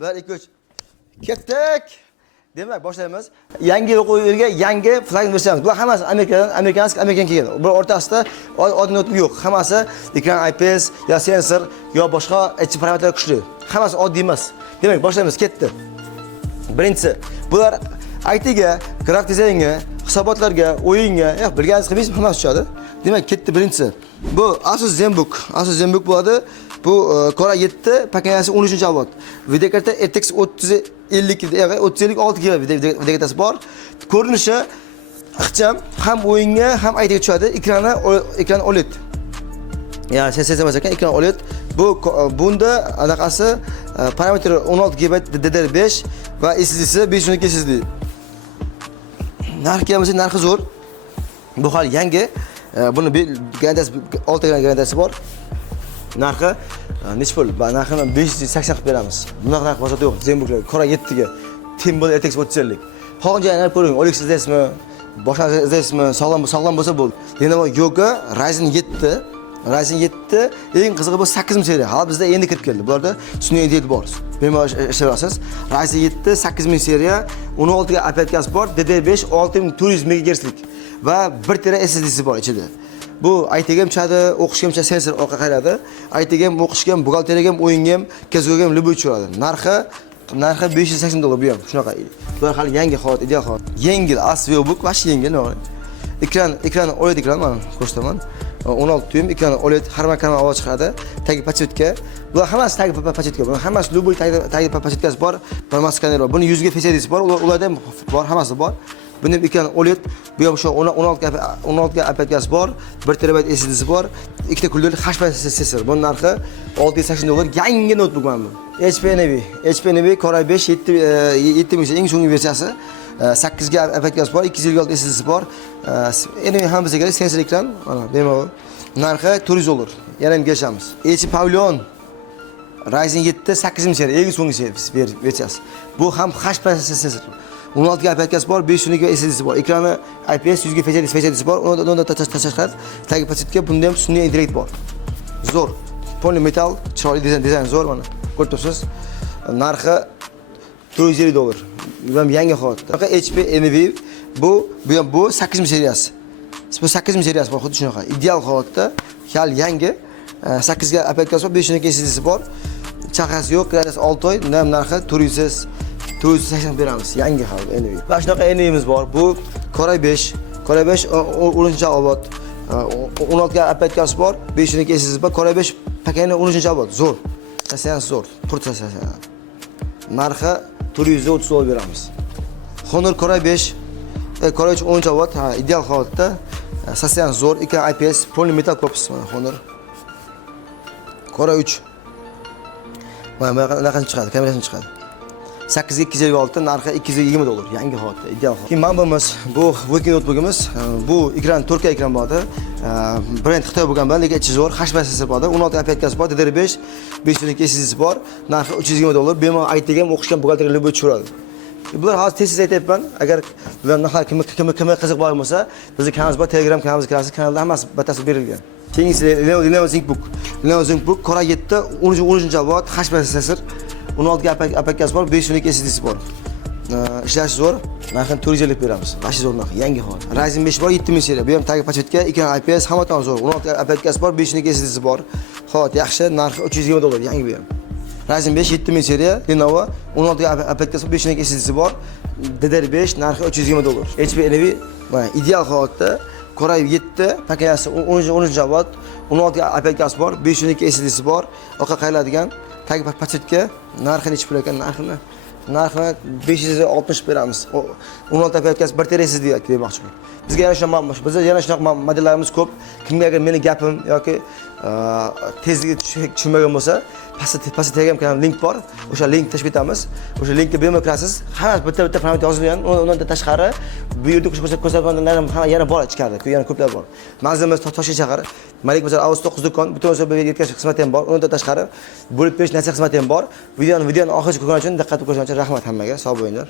1 2 3 ketdik. Demak, boshlaymiz. Yangi o'yinga yangi flagni beramiz. Bu hammasi Amerikan kelgan. Bu o'rtasida oddiy notebook yo'q. Hammasi ekran IPS yo sensor yo boshqa ichki parametrlar kuchli. Hammasi oddiy emas. Demak, boshlaymiz. Ketdi. Birinchisi, bular ITga, grafik dizaynga, hisobotlarga, o'yinga, bilganingiz qilmaysiz, hammasi tushadi. Demak, ketdi birinchisi. Bu Asus ZenBook bo'ladi. Bu Core i7 paketasi 13-avlod. Videokarta RTX 3050 3056 GB videokartasi bor. Ko'rinishi ixcham, ham o'yinga, ham ITga tushadi. Ekran OLED. Ya'ni siz emas ekan, ekran OLED. Bunda anaqasi parametri 16 GB DDR5 va SSDsi 512 SSD. Narxi zo'r. Bu hali yangi. Buni garantiyasi 6 yil garantiyasi bor. Narxi necha pul? Narxini 580 qilib beramiz. Bunaqa narx bozorda yo'q. ZenBooklar Core i7 ga Timbal RTX 3050. Qolgan joylarni ko'ring. OLED izlaysizmi? Boshqa izlaysizmi? Sog'lom bo'lsa bo'ldi. Lenovo Yoga Ryzen 7 eng qizig'i bu 8000 seriya. Hali bizda endi kirib keldi. Bularda sun'iy intellekt bor. Bemalol ishlaysiz. Ryzen 7 8000 seriya, 16 ga aplikasiyasi bor, DDR5 6400 MHz va 1 tera SSDsi bor ichida. Bu ITga ham tushadi, o'qishga ham sensor orqa qayradi. ITga ham, o'qishga ham, buxgalteriyaga ham, o'yinga ham, kazuga ham любой tushadi. Narxi $580 bu ham. Shunaqa. Bular hali yangi holat, ideal holat. Yengil ASViewBook, vash yengil. Ekran OLED ekran mana ko'rsataman. 16 dyuym ekran OLED, har kamera ovoz chiqaradi. Tagi pachetka. Bular hammasi tagi pachetka. Bular hammasi любой tagi pachetkasi bor. Barmoq skaner bor. Buni 100 ga Face ID bor. Ularda ham bor, hammasi bor. Buni ekran OLED, bu ham shu 16 ga aplikasiyasi bor, 1 terabayt SSDsi bor, ikkita kulli HP sensor. Buning narxi $680. Yangi notebook mana bu. HP Nvidia Core i5 7000 eng so'nggi versiyasi. 8 ga aplikasiyasi bor, 256 SSDsi bor. Endi ham bizga kerak sensor ekran, mana bemalol. Narxi $400. Yana ham kelishamiz. HP Pavilion Ryzen 7 8000 seriya, eng so'nggi versiyasi. Bu ham HP sensor. 16 ga aplikasiyasi bor, 512 ga SSDsi bor. Ekrani IPS 100 ga Face IDsi bor. Unda tashqari tagi pachetka, bunda ham sun'iy intellekt bor. Zo'r. Polymetal, chiroyli dizayn zo'r mana. Ko'rib turibsiz. Narxi $450. Bu ham yangi holatda. HP Nvidia bu 8000 seriyasi. Bu 8000 seriyasi bor, xuddi shunaqa. Ideal holatda, hali yangi 8 ga aplikasiyasi bor, 512 SSDsi bor. Chaqasi yo'q, garantiyasi 6 oy. Narxi 480 beramiz. Yangi hali Nvidia. Va shunaqa Nvidia'miz bor. Bu Core i5 10-avlod. 16 ga aplikasiyasi bor, 512 SSDsi bor. Core i5 paketi 10-avlod. Zo'r. Tasavvur zo'r. Turtsa. Narxi $430 beramiz. Honor Core i5 Core i5 10-avlod, ideal holatda. Tasavvur zo'r, ekran IPS polymetal korpus mana Honor. Core 3. Mana narxi chiqadi, kamerasi chiqadi. 8 ga 256, narxi $220. Yangi holatda, ideal holat. Keyin mana bu working notebookimiz. Bu ekran 4K ekran bo'ladi. Brend Xitoy bo'lgan bilan, lekin ichi zo'r, HP sensor bor, 16 aplikasiyasi bor, DDR5, 512 SSDsi bor. Narxi $320. Bemalol ITga ham, o'qishga ham, buxgalteriyaga любой tushiradi. Bular hozir tez aytayapman. Agar bularni kim qiziq bo'lsa, bizning kanalimiz bor, Telegram kanalimizga kirasiz. Kanalda hammasi batafsil berilgan. Keyingisi Lenovo ZenBook Core i7 10-avlod, HP sensor. 16 ga aplikasiyasi bor, 512 SSDsi bor. Ishlashi zo'r. Narxini $450 beramiz. Ashi zo'r narx, yangi holat. Ryzen 5 bor, 7000 seriya. Bu ham tagi pachetka, ekran IPS, hamma tom zo'r. 16 ga aplikasiyasi bor, 512 SSDsi bor. Holat yaxshi, narxi $320, yangi bu ham. Ryzen 5 7000 seriya, Lenovo 16 ga aplikasiyasi, 512 SSDsi bor. DDR5 narxi $320. HP Nvidia mana ideal holatda Core i7 paketasi 10-avlod, 16 ga aplikasiyasi bor, 512 SSDsi bor. Orqa qayriladigan tagi pachetka. Narxi necha pul ekan? Narxini 560 beramiz. 16 aplikasiyasi 1 tera SSD demoqchiman. Bizga yana shunaqa modellarimiz ko'p. Kimga agar meni gapim yoki tezligi tushunmagan bo'lsa, pastda Telegram kanal link bor. O'sha link tashib etamiz. O'sha linkka bemalol kirasiz. Hammasi bitta parametr yozilgan. Undan tashqari bu yerda ko'rsatganlar yana bor ichkarida. Yana ko'plab bor. Manzilimiz Toshkent shahar. Malik bozor Avuz 9 do'kon. Butun o'sha yerga yetkazish xizmati ham bor. Undan tashqari bo'lib berish nasihat xizmati ham bor. Videoni oxirigacha ko'rganingiz uchun diqqat qilganingiz uchun rahmat hammaga. Sog' bo'linglar.